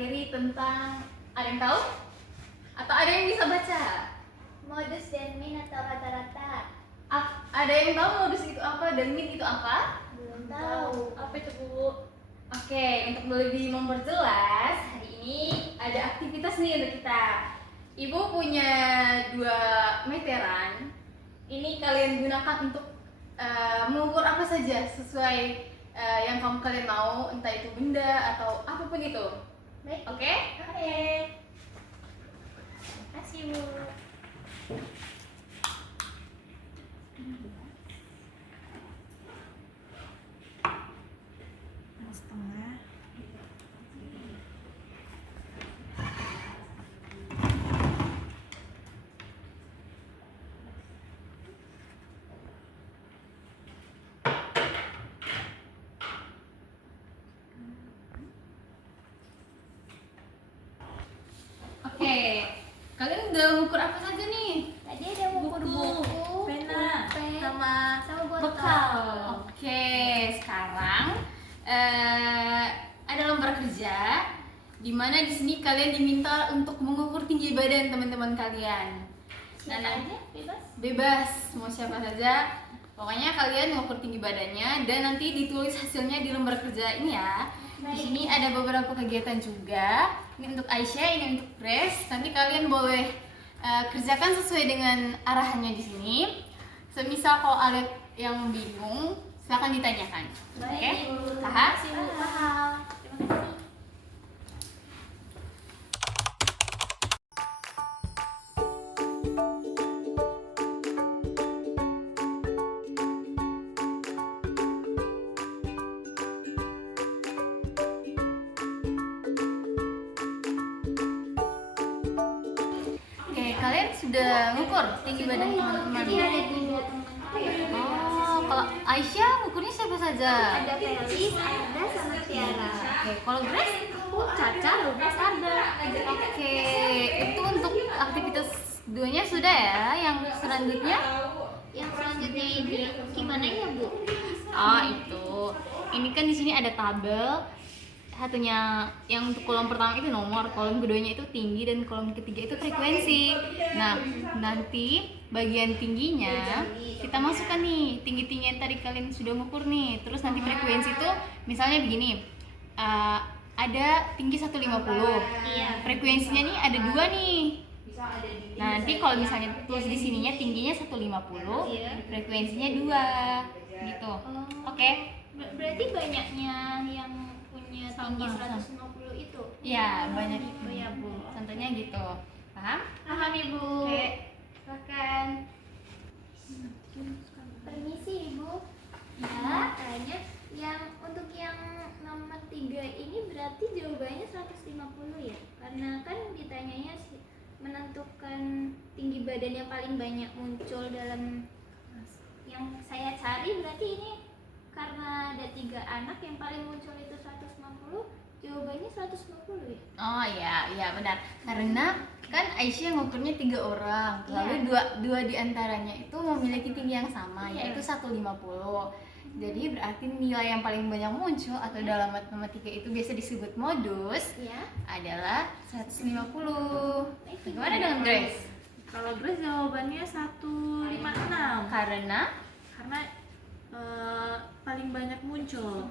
materi tentang, ada yang tahu? Atau ada yang bisa baca? Modus dan min atau rata-rata. Ada yang tahu modus itu apa dan min itu apa? Belum tahu. Apa itu, Bu? Oke, untuk lebih memperjelas, hari ini ada aktivitas nih untuk kita. Ibu punya 2 meteran. Ini kalian gunakan untuk mengukur apa saja sesuai yang kalian mau, entah itu benda atau apapun itu. Baik. Oke? Oke. Terima kasih, Bu. Setengah. Oke. Kalian udah mengukur apa saja nih? Tadi ada mengukur buku, pena, pulpen, sama botol. bekal. Oke, sekarang ada lembar kerja di mana di sini kalian diminta untuk mengukur tinggi badan teman-teman kalian. Siapa aja? Bebas. Bebas, mau siapa saja. Pokoknya kalian mengukur tinggi badannya dan nanti ditulis hasilnya di lembar kerja ini ya. Di sini ada beberapa kegiatan juga. Ini untuk Aisyah, ini untuk Grace. Nanti kalian boleh kerjakan sesuai dengan arahannya di sini. Semisal kalau ada yang bingung, silakan ditanyakan. Oke? Paham? Paham. Terima kasih. Oke, kalian sudah ngukur tinggi badan teman-teman? Tadi ada 2 teman. Oh, kalau Aisyah ngukurnya siapa saja? Ada Felis, Arda, sama Tiara. Oke, kalau Grace? Caca, Lukas, Arda. Oke, itu untuk aktivitas 2-nya sudah ya. Yang selanjutnya? Yang selanjutnya ini gimana ya, Bu? Oh, itu. Ini kan di sini ada tabel. Satunya yang untuk kolom pertama itu nomor, kolom keduanya itu tinggi, dan kolom ketiga itu frekuensi. Nah, nanti bagian tingginya kita masukkan nih, tinggi-tinggi yang tadi kalian sudah ngukur nih. Terus nanti frekuensi itu misalnya begini. Ada tinggi 150. Iya. Frekuensinya nih ada 2 nih. Nah, nanti kalau misalnya tulis di sininya tingginya 150, Iya. frekuensinya 2 gitu. Oke. Berarti banyaknya yang punya tinggi Sama. 150 itu. Ya, banyak itu Oh ya, Bu. contohnya gitu. Paham? Paham, Ibu. Oke, silakan. Permisi, Ibu. Ya, tanya yang untuk yang nomor 3 ini berarti jawabannya 150 ya? Karena kan ditanyanya menentukan tinggi badan yang paling banyak muncul dalam yang saya cari, berarti ini karena ada 3 anak yang paling muncul itu 150, jawabannya 150 ya? Oh iya, iya benar. Karena kan Aisyah ngukurnya 3 orang, lalu Iya. dua di antaranya itu memiliki tinggi yang sama, yaitu 150. Jadi berarti nilai yang paling banyak muncul atau dalam matematika itu biasa disebut modus Iya. adalah 150. Gimana dengan Grace? Kalau Grace jawabannya 156 Karena paling banyak muncul.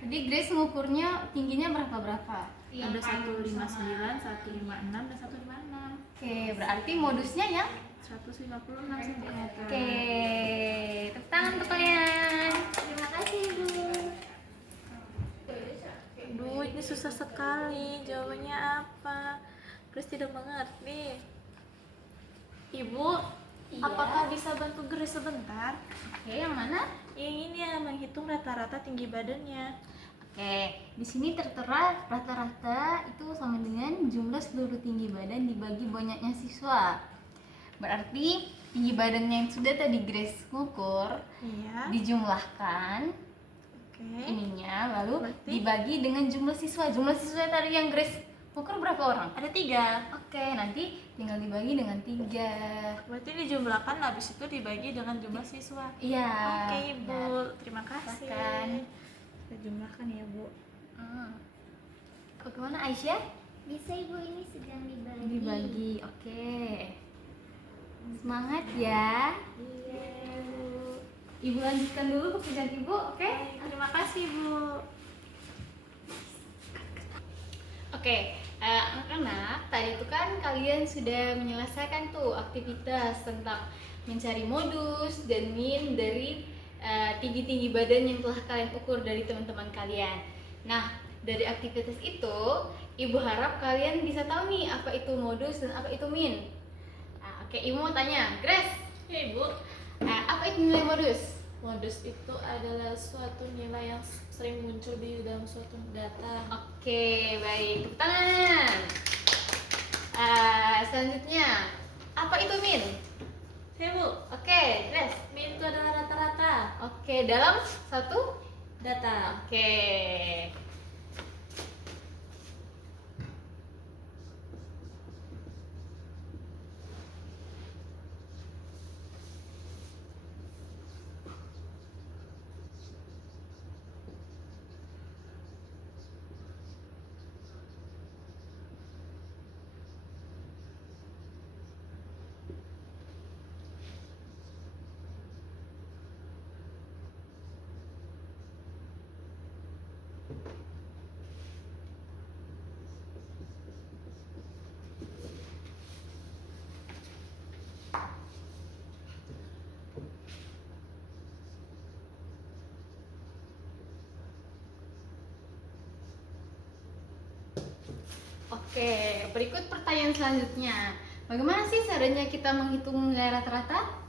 jadi Grace ngukurnya tingginya berapa? Ada 159, 156, dan 156. Oke, berarti modusnya yang 156 cm. oke. Tepuk tangan untuk kalian. Terima kasih, Bu. Bu, ini susah sekali. Jawabannya apa? Grace tidak mengerti. Ibu, Iya. apakah bisa bantu Grace sebentar? Oke, yang mana? Yang ini ya, menghitung rata-rata tinggi badannya. Oke, di sini tertera rata-rata itu sama dengan jumlah seluruh tinggi badan dibagi banyaknya siswa. Berarti tinggi badannya yang sudah tadi Grace ngukur Iya. dijumlahkan Oke. ininya, lalu Berarti? dibagi dengan jumlah siswa. Jumlah siswa tadi yang Grace ngukur berapa orang? Ada 3. Oke, nanti tinggal dibagi dengan 3. Berarti dijumlahkan, habis itu dibagi dengan jumlah siswa. Iya. Oke, Ibu. Nah, Terima kasih. silakan. Kita jumlahkan ya, Bu. Bagaimana Aisyah? Bisa ibu, ini sedang dibagi. Dibagi, oke. Semangat ya. Iya bu. Ibu lanjutkan dulu pekerjaan ibu, oke? Terima kasih Bu. Oke, anak-anak, tadi itu kan kalian sudah menyelesaikan tuh aktivitas tentang mencari modus dan min dari tinggi-tinggi badan yang telah kalian ukur dari teman-teman kalian. Nah, dari aktivitas itu, ibu harap kalian bisa tahu nih apa itu modus dan apa itu min. Nah, oke, ibu mau tanya, Grace, Ibu, apa itu nilai modus? modus itu adalah suatu nilai yang sering muncul di dalam suatu data. Oke, baik. Tepuk tangan. Selanjutnya, apa itu min? Bu, Oke, Grace. min itu adalah rata-rata Oke, dalam satu. data. Oke. Oke, berikut pertanyaan selanjutnya. Bagaimana sih caranya kita menghitung nilai rata-rata?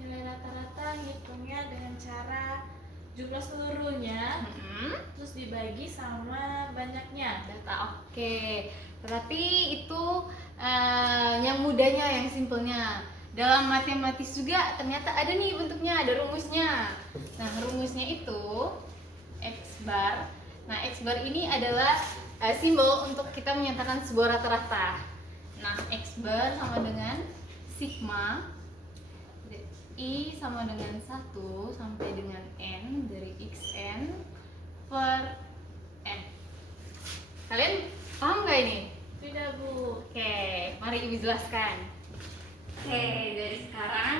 Nilai rata-rata ngitungnya dengan cara jumlah seluruhnya terus dibagi sama banyaknya. Data, oke. Tetapi itu yang mudahnya, yang simpelnya. Dalam matematis juga ternyata ada nih bentuknya, ada rumusnya. Nah, rumusnya itu X bar. Nah, X bar ini adalah simbol untuk kita menyatakan sebuah rata-rata. Nah, X bar sama dengan sigma I sama dengan 1 sampai dengan N dari Xn per N. Kalian paham nggak ini? Tidak Bu. Oke, mari Ibu jelaskan. Oke, dari sekarang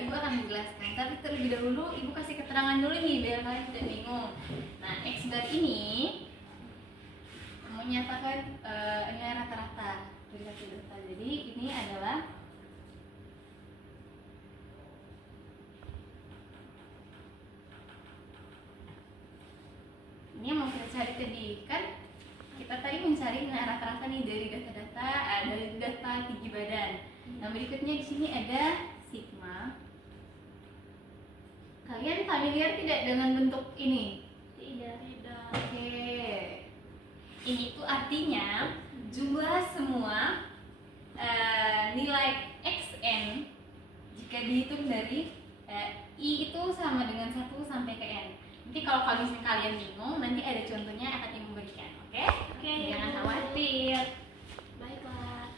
Ibu akan menjelaskan. Tapi terlebih dahulu Ibu kasih keterangan dulu nih biar kalian tidak bingung. Nah, X bar ini menyatakan nilai rata-rata dari satu data. Jadi ini adalah ini yang mau kita cari tadi kan, kita tadi mencari nilai rata-rata nih dari data-data dari data tinggi badan. Nah, berikutnya di sini ada sigma. Kalian familiar tidak dengan bentuk ini? Tidak. Tidak. Oke, ini tuh artinya jumlah semua nilai xn jika dihitung dari i itu sama dengan 1 sampai ke n. Nanti kalau kalian bingung, nanti ada contohnya akan Ibu berikan, oke? Oke. Jangan khawatir. Baiklah.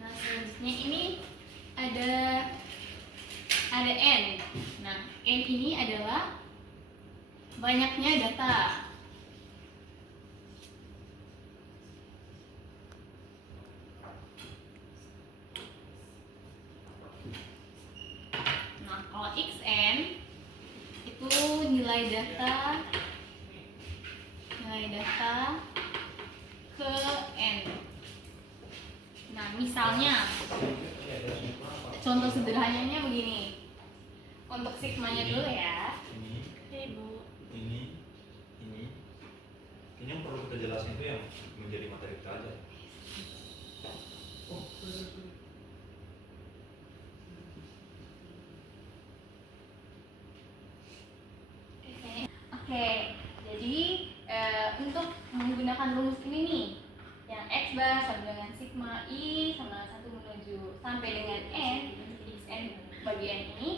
Nah, selanjutnya ini ada n. Nah, n ini adalah banyaknya data. Nah, kalau xn itu nilai data ke n. Nah, misalnya contoh sederhananya begini. Untuk sigmanya dulu ya. Ibu. Ini yang perlu kita jelasin itu yang menjadi materi kita aja. Oke, jadi untuk menggunakan rumus ini nih, yang X bar sama dengan sigma I sama 1 menurut sampai dengan N, xn bagi N ini.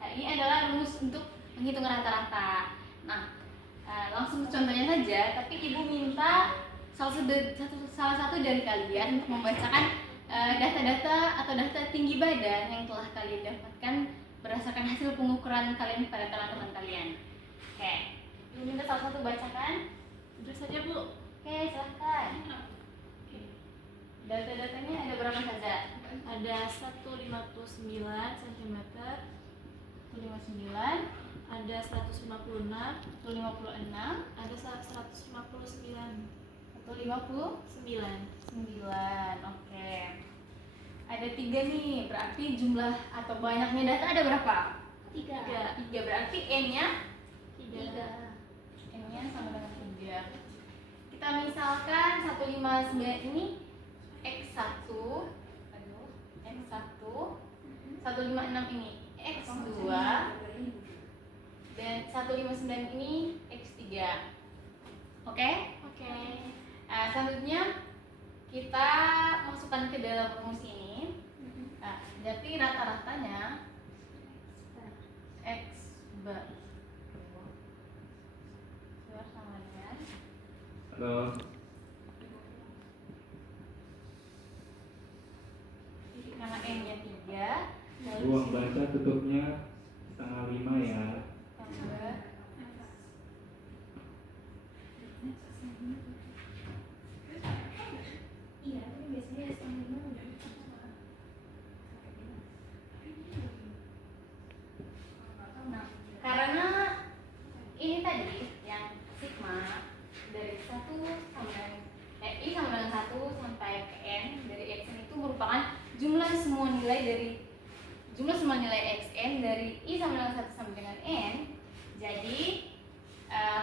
Nah, ini adalah rumus untuk menghitung rata-rata. Nah, langsung ke contohnya saja, tapi ibu minta salah satu dari kalian untuk membacakan data-data atau data tinggi badan yang telah kalian dapatkan berdasarkan hasil pengukuran kalian pada teman-teman kalian. Oke, ibu minta salah satu bacakan. Udah saja Bu. Oke, silahkan. Data-datanya ada berapa saja? Ada 159 cm, 159, ada 156, 156, ada 159. 159. Oke. Ada 3 nih, berarti jumlah atau banyaknya data ada berapa? 3. 3 berarti N-nya 3. N-nya sama dengan 3. Kita misalkan 159 ini X1, X1, 156 ini X2, dan 159 ini X3. Oke? Oke. Selanjutnya kita masukkan ke dalam rumus ini. Nah, jadi rata-ratanya X bar sama dengan Halo, karena N-nya 3 ruang baca tutupnya 4:30 ya. tambah Iya, tapi biasanya setengah 5. Nah, karena ini tadi yang sigma dari 1 sampai I sama dengan 1 sampai ke N dari Xn itu merupakan jumlah semua nilai Xn dari I sama dengan 1 sampai dengan N. Jadi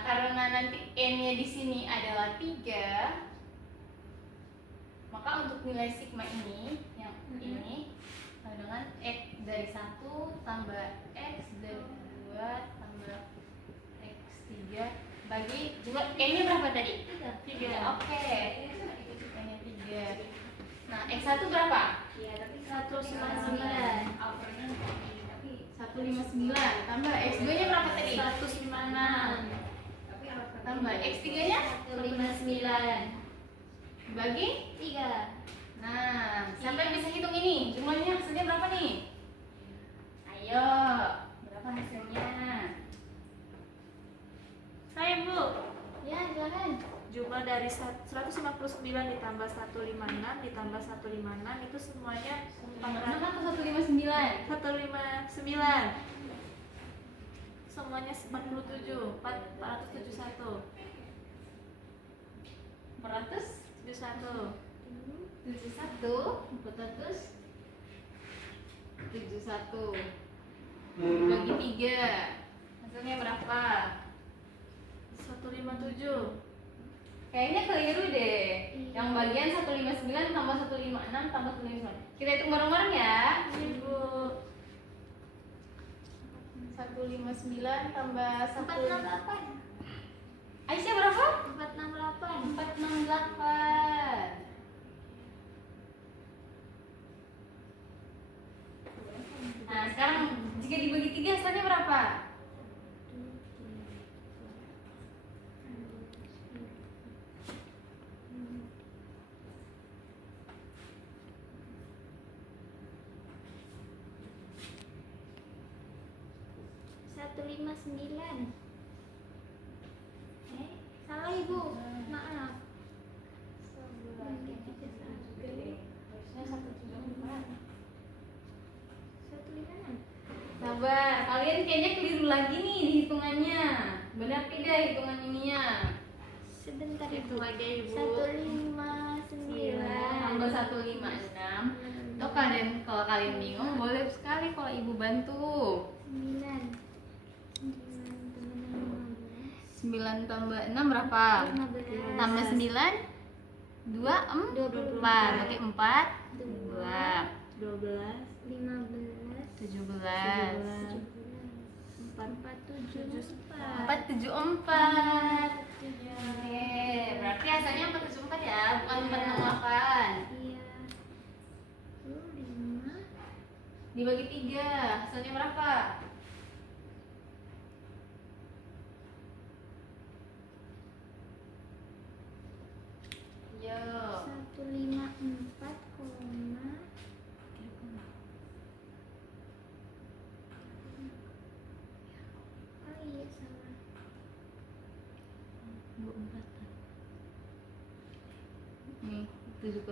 karena nanti N-nya di sini adalah 3, maka untuk nilai sigma ini yang ini sama dengan X dari 1 tambah X dari 2 tambah X3 bagi jumlah N-nya berapa tadi? 3. Oke. N-nya 3. Nah, X1 berapa? Iya, tapi 159. 159 tambah X2 nya berapa tadi? 156. Tambah X3 nya 159. bagi 3. Nah, siapa yang bisa hitung ini? Jumlahnya hasilnya berapa nih? Ayo, berapa hasilnya? Saya Bu. Ya, silakan. Jumlah dari 159 ditambah 156 ditambah 156 itu semuanya 46 atau 159? 159. Semuanya 47. 471. 471 bagi 3 hasilnya berapa? 157. Kayaknya keliru deh. Yang bagian 159 tambah 156 tambah 159. Kita hitung bareng-bareng ya. Ibu. 159 tambah 468. Aisyah berapa? 468. 468. Nah, sekarang jika dibagi 3 hasilnya berapa? Satu 159. Salah Ibu. Maaf. Harusnya 174. 156. Sabar, kalian kayaknya keliru lagi nih di hitungannya. Benar tidak hitungan ininya? Sebentar Itu Ibu. lagi Ibu. 159 Tambah 156. Atau kalau kalian bingung boleh sekali kalau ibu bantu. 9. 9 tambah 6 berapa? 15. Tambah 9 2 4. Oke, 4 2 12. 15. 17 474. 474. Oke, berarti hasilnya 474 ya, bukan 468. Iya. 5. dibagi 3, hasilnya berapa? Yo. 154 koma. Oh iya salah. 24. Nih, 7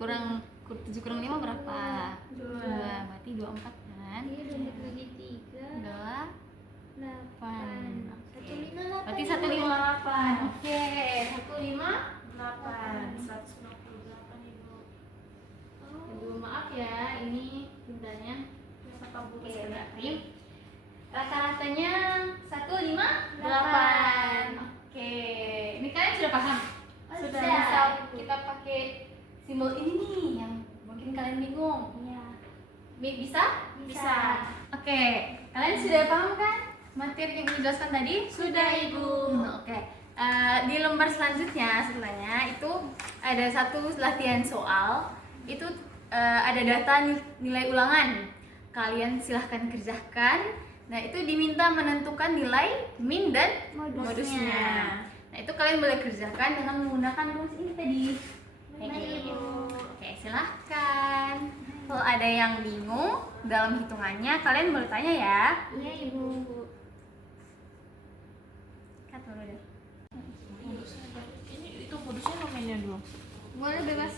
kurang 5 berapa? 2. Berarti 24 kan? Iya, udah bagi 3. 8. 8. 158. Berarti 158. Oke, 158. 198 Ibu. Ibu maaf ya, ini tintanya Oke, berarti rata-ratanya 158. Oke, ini kalian sudah paham? Sudah. Misal kita pakai simbol ini nih yang mungkin kalian bingung. Iya. Bisa? Bisa. Oke, kalian sudah paham kan materi yang dijelaskan tadi? Sudah, Ibu. Oke. Di lembar selanjutnya setelahnya itu ada satu latihan soal. Itu ada data nilai ulangan. Kalian silahkan kerjakan. Nah, itu diminta menentukan nilai min dan modusnya. Nah, itu kalian boleh kerjakan dengan menggunakan rumus ini tadi. Kayak Baik, gini. Ibu. Oke, silahkan. Kalau ada yang bingung dalam hitungannya, kalian boleh tanya ya. Iya, Ibu. Cut dulu deh. Modusnya apa? Ini itu modusnya nomennya dulu. Boleh bebas.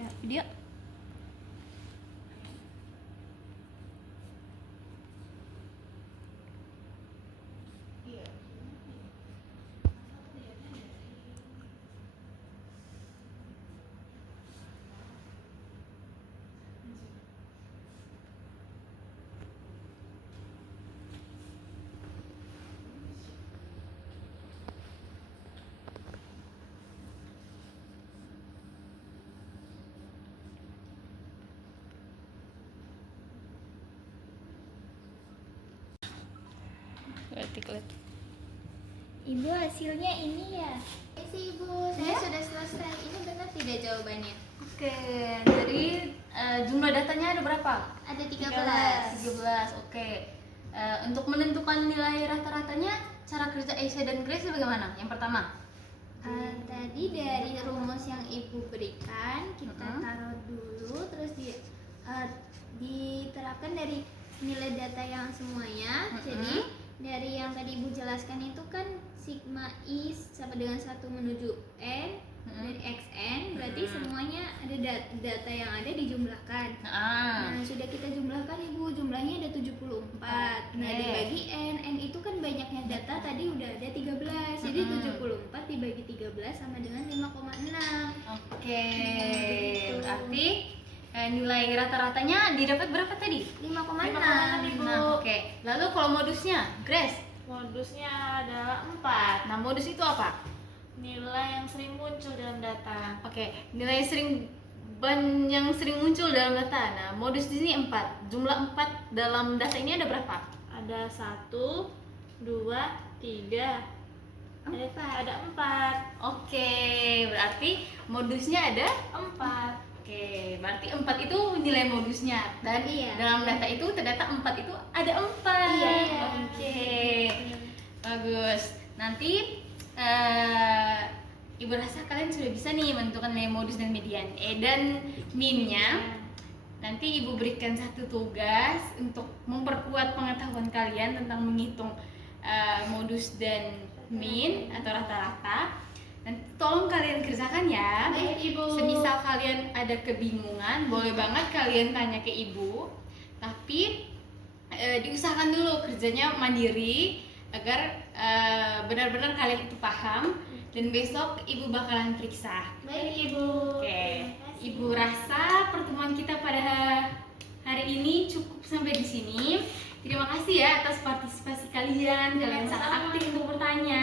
Ya, video. Ibu, hasilnya ini ya. Sih, Ibu. Saya sudah selesai. Ini benar tidak jawabannya? Oke, dari jumlah datanya ada berapa? Ada 13. Oke. Untuk menentukan nilai rata-ratanya, cara kerja Aisyah dan Grace bagaimana? Yang pertama. Tadi dari rumus yang Ibu berikan kita taruh dulu, terus diterapkan dari nilai data yang semuanya. Jadi dari yang tadi Ibu jelaskan itu kan sigma i sama dengan 1 menuju n dari xn, berarti semuanya ada data yang ada dijumlahkan. Nah, sudah kita jumlahkan Ibu, jumlahnya ada 74. Nah, dibagi n itu kan banyaknya data tadi udah ada 13. Jadi 74 dibagi 13 sama dengan 5,6. Oke. Gitu. Berarti nilai rata-ratanya didapat berapa tadi? 5,6. Ibu. Nah, oke. Lalu kalau modusnya, Grace? Modusnya adalah 4. Nah, modus itu apa? Nilai yang sering muncul dalam data. Oke, nilai yang sering muncul dalam data. Nah, modus di sini 4. Jumlah 4 dalam data ini ada berapa? Ada 1, 2, 3. Ada 4. Oke, berarti modusnya ada 4. Oke, berarti 4 itu nilai modusnya. Dan Iya. dalam data itu ternyata 4 itu ada 4. Iya. Oke, bagus. Nanti Ibu rasa kalian sudah bisa nih menentukan nilai modus dan median. Dan min-nya nanti Ibu berikan satu tugas untuk memperkuat pengetahuan kalian tentang menghitung modus dan min atau rata-rata. Nanti tolong kalian kerjakan ya. Baik, Ibu. Semisal kalian ada kebingungan, boleh banget kalian tanya ke Ibu. Tapi diusahakan dulu kerjanya mandiri agar benar-benar kalian itu paham, dan besok Ibu bakalan periksa. Baik, Ibu. Oke, Ibu rasa pertemuan kita pada hari ini cukup sampai di sini. Terima kasih ya atas partisipasi kalian. Kalian sangat aktif untuk bertanya.